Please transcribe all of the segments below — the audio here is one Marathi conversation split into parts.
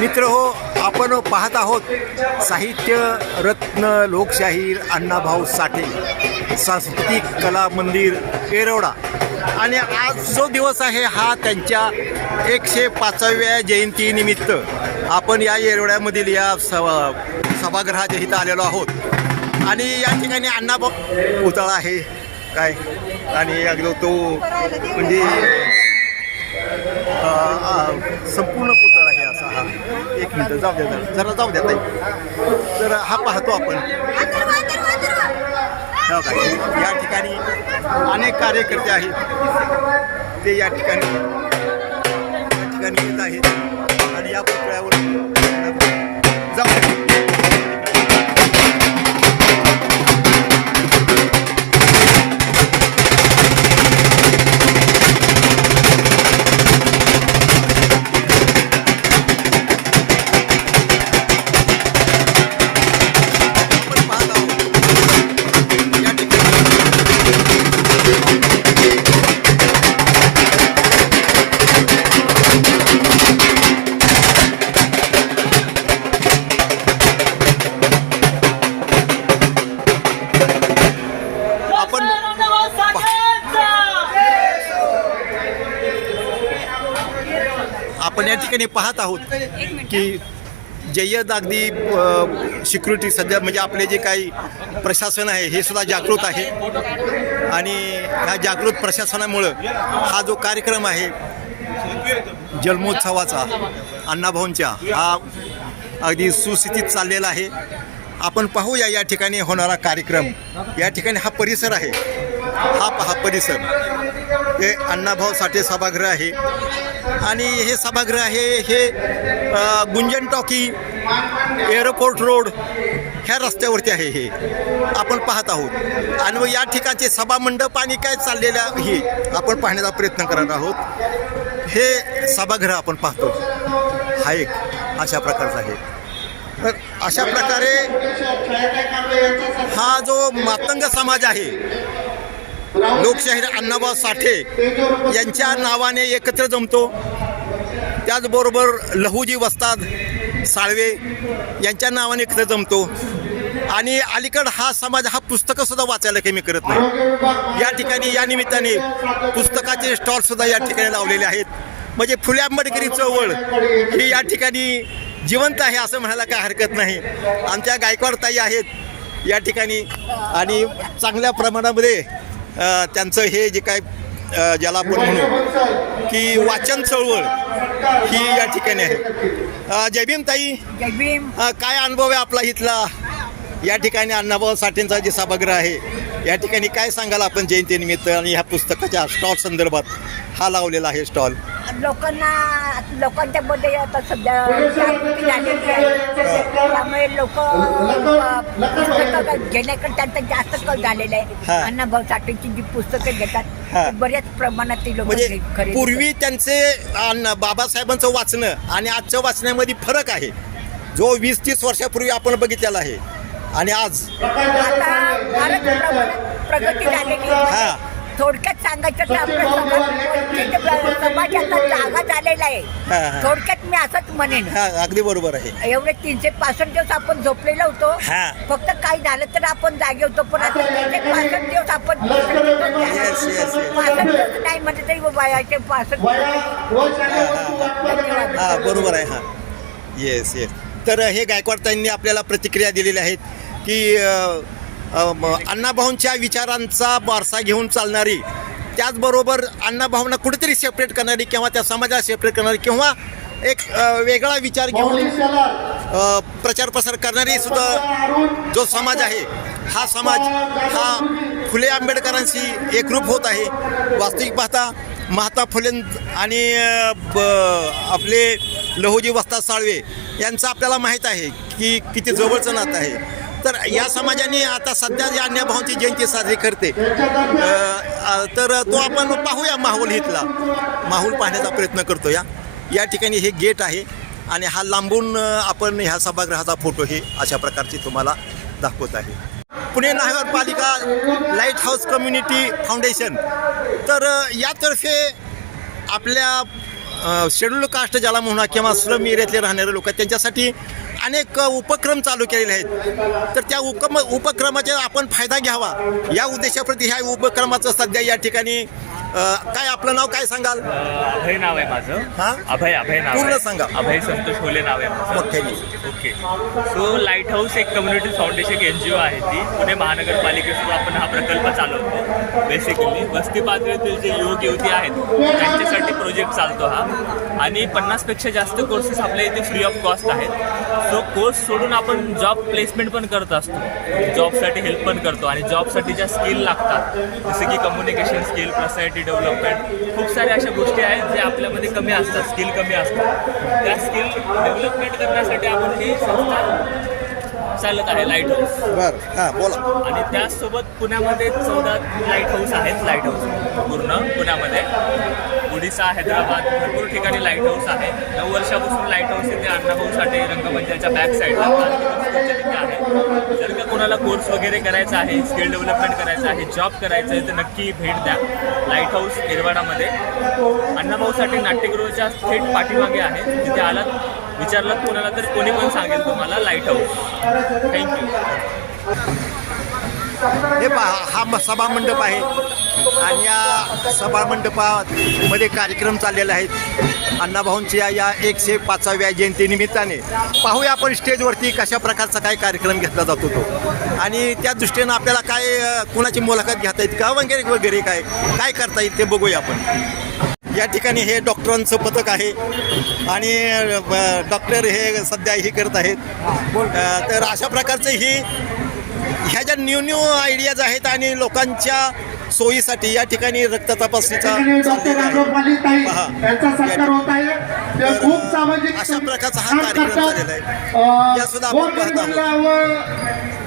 मित्र हो आपण पाहत आहोत साहित्य रत्न लोकशाहीर अण्णाभाऊ साठे सांस्कृतिक कला मंदिर येरवडा. आणि आज जो दिवस आहे हा त्यांच्या एकशे पाचव्या जयंतीनिमित्त आपण या येरवड्यामधील या सभा सभागृहाच्या इथं आलेलो आहोत. आणि या ठिकाणी अण्णाभाऊ पुतळा आहे. काय? आणि अगदी तो म्हणजे संपूर्ण पुतळा आहे असा हा. एक मिनिट जाऊ द्या जरा जरा जाऊ द्या ताई. तर हा पाहतो आपण. हो या ठिकाणी अनेक कार्यकर्ते आहेत. ते या ठिकाणी या ठिकाणी येत आहेत. आणि या पुतळ्यावर ठिकाणी पाहत आहोत की जय्यद अगदी सिक्युरिटी सध्या म्हणजे आपले जे काही प्रशासन आहे हे सुद्धा जागृत आहे. आणि ह्या जागृत प्रशासनामुळं हा जो कार्यक्रम आहे जन्मोत्सवाचा अण्णाभाऊंच्या हा अगदी सुस्थितीत चाललेला आहे. आपण पाहूया या ठिकाणी होणारा कार्यक्रम. या ठिकाणी हा परिसर आहे. हा पहा परिसर. हे अण्णाभाऊ साठे सभागृह आहे. आणि हे सभागृह आहे हे गुंजन टॉकी एअरपोर्ट रोड ह्या रस्त्यावरती आहे हे. आपण पाहत आहोत. आणि मग या ठिकाणचे सभामंडप आणि काय चाललेल्या हे आपण पाहण्याचा प्रयत्न करत आहोत. हे सभागृह आपण पाहतो. हा एक अशा प्रकारचा आहे. तर अशा प्रकारे हा जो मातंग समाज आहे लोकशाहीर अण्णाभाऊ साठे यांच्या नावाने एकत्र जमतो. त्याचबरोबर लहूजी वस्ताद साळवे यांच्या नावाने एकत्र जमतो. आणि अलीकड हा समाज हा पुस्तकंसुद्धा वाचायला वाचायला कमी करत नाही. या ठिकाणी या निमित्ताने पुस्तकाचे स्टॉलसुद्धा या ठिकाणी लावलेले आहेत. म्हणजे फुले आंबेडकरी चळवळ ही या ठिकाणी जिवंत आहे असं म्हणायला काय हरकत नाही. आमच्या गायकवाड ताई आहेत या ठिकाणी. आणि चांगल्या प्रमाणामध्ये त्यांचं हे जे काय ज्याला आपण म्हणू की वाचन चळवळ ही या ठिकाणी आहे. अ, जय भीम ताई. काय अनुभव आहे आपला इथला? या ठिकाणी अण्णाभाऊ साठेंचा जे सभागृह आहे या ठिकाणी काय सांगाल आपण जयंतीनिमित्त आणि ह्या पुस्तकाच्या स्टॉल संदर्भात? हा लावलेला आहे स्टॉल लोकांना लोकांच्या मध्ये आता सध्या जागृती झालेली आहे. त्यामुळे लोक पुस्तकं घेण्याकडे त्यांचा जास्त कल झालेला हा. आहे अण्णाभाऊ साठेची जी पुस्तकं घेतात हा. ते बऱ्याच प्रमाणात ती लोक म्हणजे पूर्वी त्यांचे अन्न- बाबासाहेबांचं वाचणं आणि आजच्या वाचण्यामध्ये फरक आहे. जो वीस तीस वर्षापूर्वी आपण बघितलेला आहे. आणि आज आता प्रमाणात प्रगती झालेली हा. आहे थोडक्यात सांगायचं तर समाज समाजाचा जागा झालेला हा, आहे हा. थोडक्यात मी असंच म्हणेन हा अगदी बरोबर आहे एवढे तीनशे पासष्ट दिवस आपण झोपलेलो होतो हा. फक्त काही झालं तर आपण जागे होतो पण आता तीनशे पासष्ट दिवस आपण Yes, yes, yes. पासष्ट दिवस नाही म्हणजे तरी वयाचे पासष्ट. धन्यवाद. हा बरोबर आहे हा येस येस तर हे गायकवाड ताईंनी आपल्याला प्रतिक्रिया दिलेल्या आहेत की अण्णाभाऊंच्या विचारांचा वारसा घेऊन चालणारी त्याचबरोबर अण्णाभाऊंना कुठेतरी सेपरेट करणारी किंवा त्या समाजाला सेपरेट करणारी किंवा एक वेगळा विचार घेऊन प्रचार प्रसार करणारी सुद्धा जो समाज आहे हा समाज हा फुले आंबेडकरांशी एकरूप होत आहे. वास्तविक पाहता महात्मा फुले आणि आपले लहुजी वस्ताद साळवे यांचं आपल्याला माहीत आहे की किती जवळचं नातं आहे. तर या समाजाने आता सध्या या अण्णाभाऊंची जयंती साजरी करते. तर तो आपण पाहूया माहूल इथला. माहूल पाहण्याचा प्रयत्न करतो या. या ठिकाणी हे गेट आहे आणि हा लांबून आपण ह्या सभागृहाचा फोटो हे अशा प्रकारचे तुम्हाला दाखवत आहे. पुणे नगरपालिका लाइट हाऊस कम्युनिटी फाउंडेशन तर यातर्फे आपल्या शेड्यूल कास्ट ज्याला म्हणा किंवा स्लम एरियातले राहणारे लोक आहेत त्यांच्यासाठी अनेक उपक्रम चालू केलेले आहेत तर त्या उपक्रम उपक्रमाचा आपण फायदा घ्यावा या उद्देशाप्रती ह्या उपक्रमाचं सध्या या ठिकाणी काय आपलं नाव काय सांगाल अभय नाव आहे माझं हा? अभय अभय नाव पूर्ण. सांगा. अभय संतोष होले नाव आहे मोठ्याने. ओके. सो लाइट हाऊस एक community foundation N G O आहे ती. पुणे महानगरपालिकेसो आपण हा प्रकल्प चालवतो बेसिकली वस्ती पातळीतील जे युवक युवती आहेत त्यांच्यासाठी प्रोजेक्ट चालतो हा. आणि पन्नासपेक्षा जास्त कोर्सेस आपल्या इथे फ्री ऑफ कॉस्ट आहेत. सो कोर्स सोडून आपण जॉब प्लेसमेंट पण करत असतो. जॉबसाठी हेल्प पण करतो आणि जॉबसाठी ज्या स्किल लागतात जसे की कम्युनिकेशन स्किल पर्सनॅलिटी डेव्हलपमेंट खूप साऱ्या अशा गोष्टी आहेत जे आपल्यामध्ये कमी असतात स्किल कमी असतात. त्या स्किल डेव्हलपमेंट करण्यासाठी आपण ही चालत आहे लाइट हाऊस बरं. हां बोला. आणि त्याचसोबत पुण्यामध्ये चौदा लाइट हाऊस आहेत लाइट हाऊस पूर्ण पुण्यामध्ये. ओडिसा हैदराबाद भरपूर ठिकाणी लाइट हाऊस आहे. नऊ वर्षापासून लाइट हाऊस इथे अण्णाभाऊ साठे रंगमंचाच्या बॅक साईडला आहे. जर का कोणाला कोर्स वगैरे करायचा आहे स्किल डेव्हलपमेंट करायचं आहे जॉब करायचं आहे तर नक्की भेट द्या. लाइट हाऊस एरवाडामध्ये. अण्णाभाऊ साठे नाट्यगृहाच्या थेट पाठीमागे आहे. तिथे आलात विचारलं कोणाला तर कोणी पण सांगेल तुम्हाला लाइट हाऊस थँक्यू हे पहा हा म- सभामंडप आहे. आणि या सभामंडपामध्ये कार्यक्रम चाललेले आहेत अण्णाभाऊंच्या या एकशे पाचाव्या जयंतीनिमित्ताने. पाहूया आपण स्टेजवरती कशा प्रकारचा काय कार्यक्रम घेतला जातो तो. आणि त्या दृष्टीनं आपल्याला काय कुणाची मुलाखत घेता येईल का वगैरे वगैरे काय काय करता येईल ते बघूया आपण. या ठिकाणी हे डॉक्टरांचं पथक आहे. आणि डॉक्टर हे सध्या हे करत आहेत. तर अशा प्रकारचं ही ह्या ज्या न्यू न्यू आयडियाज आहेत आणि लोकांच्या सोयीसाठी या ठिकाणी रक्त तपासणीचा अशा प्रकारचा हा कार्यक्रम. चाललेला आहे. या सुद्धा आपण पाहत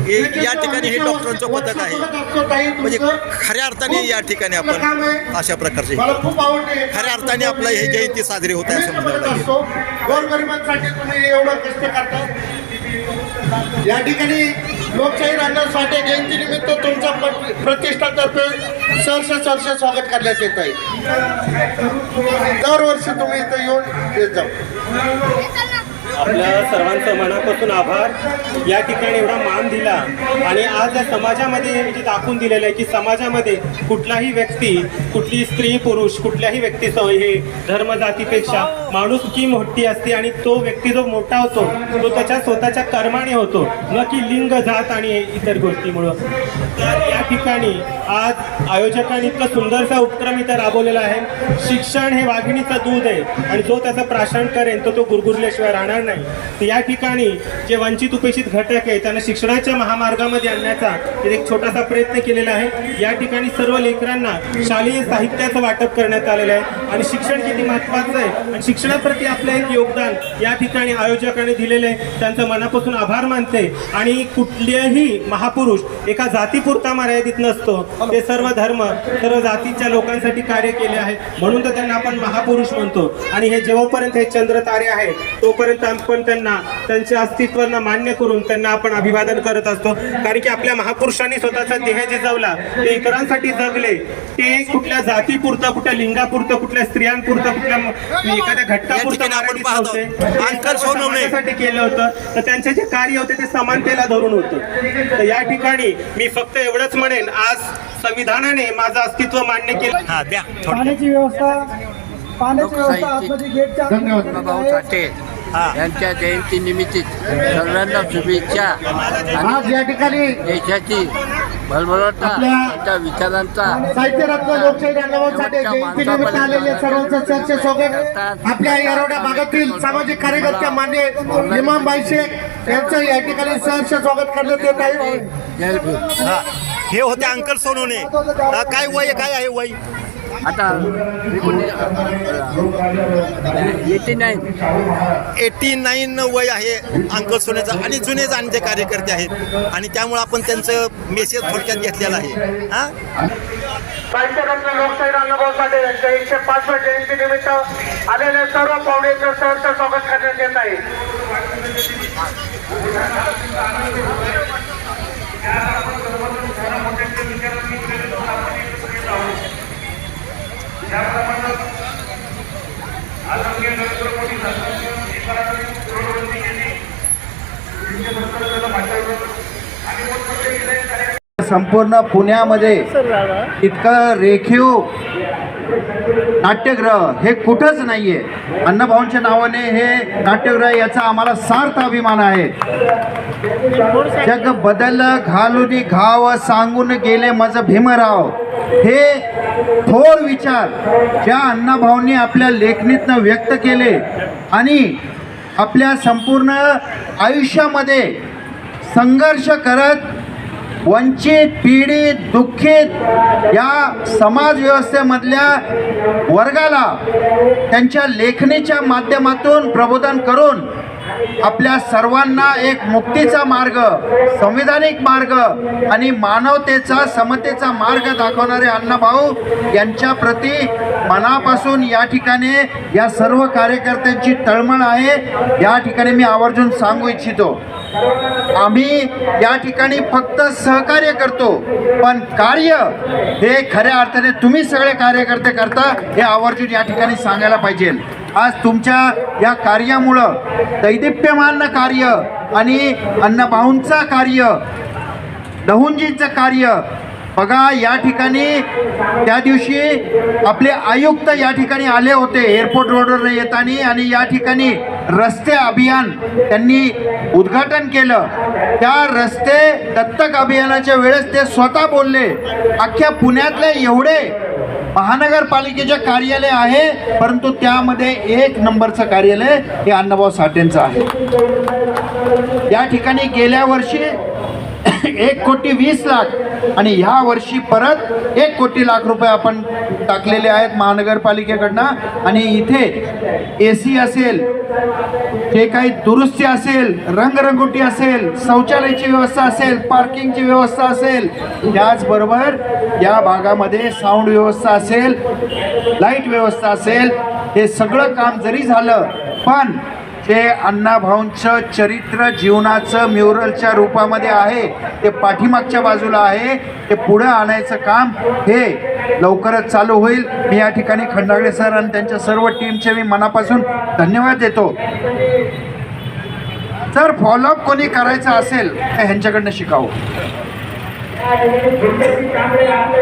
हे या ठिकाणी हे डॉक्टरांचं पथक आहे. म्हणजे. खऱ्या अर्थाने या ठिकाणी आपण. अशा प्रकारचे खऱ्या अर्थाने आपलं हे जयंती साजरी होत आहे असं म्हणावं या ठिकाणी लोकशाही राणा साठे जयंती निमित्त तुमच्या प्र- प्रतिष्ठातर्फे सहर्ष सहर्ष स्वागत करण्यात येत आहे दरवर्षी तुम्ही इथं येऊन येत जाऊ. आपल्या सर्वांचं मनापासून आभार. या ठिकाणी एवढा मान दिला आणि आज या समाजामध्ये म्हणजे दाखवून दिलेलं आहे की समाजामध्ये कुठलाही व्यक्ती कुठली स्त्री पुरुष कुठल्याही व्यक्तीचं हे धर्म जातीपेक्षा माणूस की मोठी असते आणि तो व्यक्ती जो मोठा होतो तो त्याच्या स्वतःच्या कर्माने होतो न की लिंग जात आणि इतर गोष्टीमुळं. तर या ठिकाणी आज आयोजकांनी इतकं सुंदरसा उपक्रम इथं राबवलेला आहे. शिक्षण हे वाघिणीचं दूध आहे आणि जो त्याचा प्राशन करेन तो तो गुरगुरल्याशिवाय राहणार नाही. तर या ठिकाणी जे वंचित उपेक्षित घटक आहे त्यांना शिक्षणाच्या महामार्गामध्ये आणण्याचा एक छोटासा प्रयत्न केलेला आहे. या ठिकाणी सर्व लेकरांना शालेय साहित्याचं वाटप करण्यात आलेलं आहे आणि शिक्षण किती महत्त्वाचं आहे आणि शिक्षणाप्रती आपलं एक योगदान या ठिकाणी आयोजकांनी दिलेलं आहे. त्यांचं मनापासून आभार मानते आणि कुठल्याही महापुरुष एका जातीपुरता मर्यादित नसतो. ते सर्व धर्म सर्व जातीच्या लोकांसाठी कार्य केले आहे. म्हणून तर त्यांना आपण महापुरुष म्हणतो. आणि हे जेव्हापर्यंत हे चंद्र तारे आहेत तोपर्यंत आपण त्यांना त्यांच्या अस्तित्वांना मान्य करून त्यांना आपण अभिवादन करत असतो. कारण की आपल्या महापुरुषांनी स्वतःचा देह जिजवला ते इतरांसाठी जगले. ते कुठल्या जातीपुरतं कुठल्या लिंगापुरतं कुठल्या स्त्रियांपुरतं कुठल्या एखाद्या घटकापुरतं आपण पाहतो. केलं होतं. तर त्यांचे जे कार्य होते ते समानतेला धरून होतं. तर या ठिकाणी मी फक्त एवढंच म्हणेन आज संविधानाने माझं अस्तित्व मान्य केलं. हा पाण्याची व्यवस्था पाण्याची व्यवस्था आतमध्ये गेटच्या हा. यांच्या जयंतीनिमित्त सर्वांना शुभेच्छा. आज आणि या ठिकाणी देशाची त्यांच्या विचारांचा साहित्य रत्न लोकशाही आलेले सर्वांचं चर्चे स्वागत. आपल्या येरवड्या भागातील सामाजिक कार्यकर्त्या मान्य इमामबाई शेख यांचं या ठिकाणी सहर्ष स्वागत करण्यात येत आहे. हा. हे होते अंकल सोनवणे. हा, काय वय काय आहे वय? आता येते नाही एटी नाईन. वय आहे अंकल सोन्याचं आणि जुने जाणते कार्यकर्ते आहेत. आणि त्यामुळे आपण त्यांचं मेसेज थोडक्यात घेतलेला आहे. हा? साहित्यरत्न लोकशाही राणाभाऊ साठे यांच्या एकशे पाचव्या जयंती निमित्त आलेल्या सर्व पाहुण्याचं सहर्ष स्वागत करण्यात येत आहे. संपूर्ण पुण्यामध्ये इतकं रेखीव नाट्यगृह हे कुठंच नाहीये. आहे अण्णाभाऊंच्या नावाने हे नाट्यगृह याचा आम्हाला सार्थ अभिमान आहे. जग बदल घालून घाव सांगून गेले मज भीमराव. हे थोर विचार ज्या अण्णाभाऊंनी आपल्या लेखणीतनं व्यक्त केले आणि आपल्या संपूर्ण आयुष्यामध्ये संघर्ष करत वंचित पीडित दुःखित या समाज व्यवस्थेमधल्या वर्गाला त्यांच्या लेखणीच्या माध्यमातून प्रबोधन करून आपल्या सर्वांना एक मुक्तीचा मार्ग संविधानिक मार्ग आणि मानवतेचा समतेचा मार्ग दाखवणारे अण्णाभाऊ यांच्या प्रती मनापासून या ठिकाणी या सर्व कार्यकर्त्यांची तळमळ आहे. या ठिकाणी मी आवर्जून सांगू इच्छितो. आम्ही या ठिकाणी फक्त सहकार्य करतो पण कार्य हे खऱ्या अर्थाने तुम्ही सगळे कार्यकर्ते करता हे आवर्जून या ठिकाणी सांगायला पाहिजे. आज तुमच्या या कार्यामुळं दैदिप्यमान कार्य आणि अण्णाभाऊंचा कार्य दहुंजींचं कार्य बघा या ठिकाणी त्या दिवशी आपले आयुक्त या ठिकाणी आले होते एअरपोर्ट रोडवर येताना आणि या ठिकाणी रस्ते अभियान त्यांनी उद्घाटन केलं. त्या रस्ते दत्तक अभियानाच्या वेळेस ते स्वतः बोलले अख्ख्या पुण्यातले एवढे महानगरपालिकेचे कार्यालय आहे परंतु त्यामध्ये एक नंबरचं कार्यालय हे अण्णाभाऊ साठेंचं आहे. या ठिकाणी गेल्या वर्षी एक कोटी वीस लाख. आणि ह्या वर्षी परत एक कोटी लाख रुपये आपण टाकलेले आहेत महानगरपालिकेकडनं. आणि इथे ए सी असेल जे काही दुरुस्ती असेल रंगरंगोटी असेल शौचालयाची व्यवस्था असेल पार्किंगची व्यवस्था असेल त्याचबरोबर या भागामध्ये साऊंड व्यवस्था असेल लाइट व्यवस्था असेल हे सगळं काम जरी झालं पण जे अण्णाभाऊंचं चरित्र जीवनाचं म्युरलच्या रूपामध्ये आहे ते पाठीमागच्या बाजूला आहे ते पुढं आणायचं काम हे लवकरच चालू होईल. मी या ठिकाणी खंडागळे सर आणि त्यांच्या सर्व टीमचे मी मनापासून धन्यवाद देतो. जर फॉलोअप कोणी करायचं असेल तर ह्यांच्याकडनं शिकावं.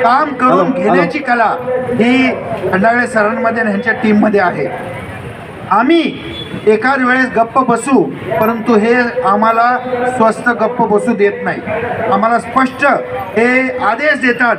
काम करून घेण्याची कला ही खंडागळे सरांमध्ये आणि ह्यांच्या टीममध्ये आहे. आम्ही एकाच वेळेस गप्प बसू परंतु हे आम्हाला स्वस्त गप्प बसू देत नाही. आम्हाला स्पष्ट हे आदेश देतात.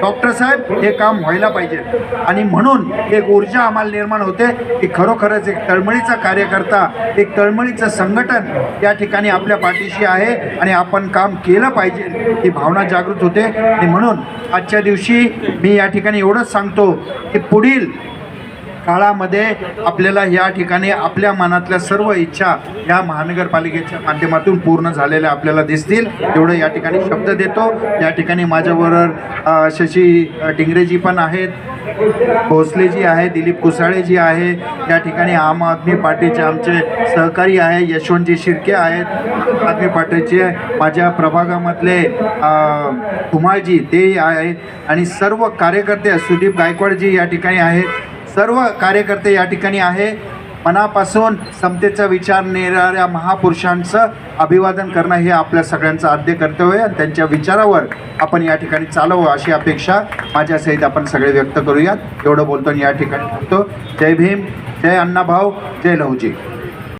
डॉक्टर साहेब हे काम व्हायला पाहिजे. आणि म्हणून एक ऊर्जा आम्हाला निर्माण होते की खरोखरच एक तळमळीचा कार्यकर्ता एक तळमळीचं संघटन या ठिकाणी आपल्या पाठीशी आहे आणि आपण काम केलं पाहिजे ही भावना जागृत होते. आणि म्हणून आजच्या दिवशी मी या ठिकाणी एवढंच सांगतो की पुढील काळामध्ये आपल्याला या ठिकाणी आपल्या मनातल्या सर्व इच्छा या महानगरपालिकेच्या माध्यमातून पूर्ण झालेल्या आपल्याला दिसतील. एवढं या ठिकाणी शब्द देतो. या ठिकाणी माझ्याबरोबर शशी डिंगरेजी पण आहेत. भोसलेजी आहे दिलीप कुसाळेजी आहे. या ठिकाणी आम आदमी पार्टीचे आमचे सहकारी आहे यशवंतजी शिर्के आहेत. आम आदमी पार्टीचे माझ्या प्रभागामधले कुमारजी ते आहेत. आणि सर्व कार्यकर्ते सुदीप गायकवाडजी या ठिकाणी आहेत. सर्व कार्यकर्ते या ठिकाणी आहे. मनापासून समतेचा विचार नेणाऱ्या महापुरुषांचं अभिवादन करणं हे आपल्या सगळ्यांचं आद्य कर्तव्य आहे आणि त्यांच्या विचारावर आपण या ठिकाणी चालवं अशी अपेक्षा माझ्यासहित आपण सगळे व्यक्त करूयात. एवढं बोलतो आणि या ठिकाणी बोलतो जय भीम जय अण्णाभाऊ जय लहूजी.